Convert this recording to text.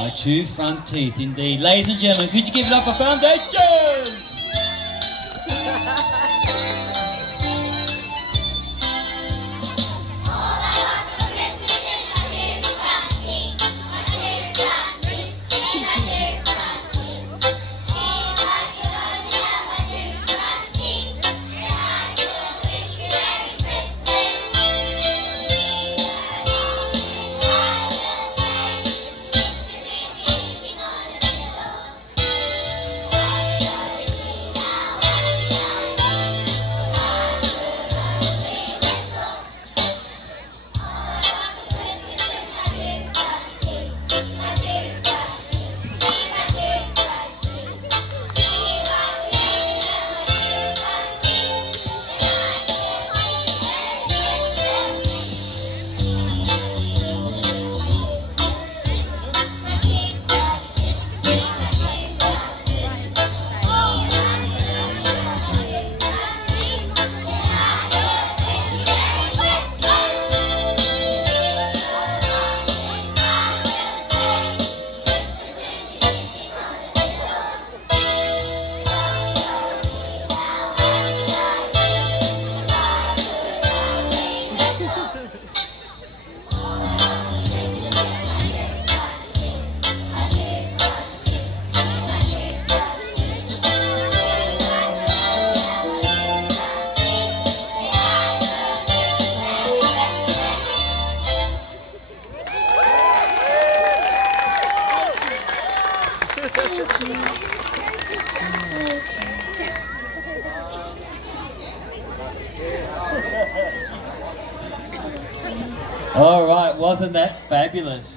My two front teeth, indeed. Ladies and gentlemen, could you give it up for Foundation? All right, wasn't that fabulous?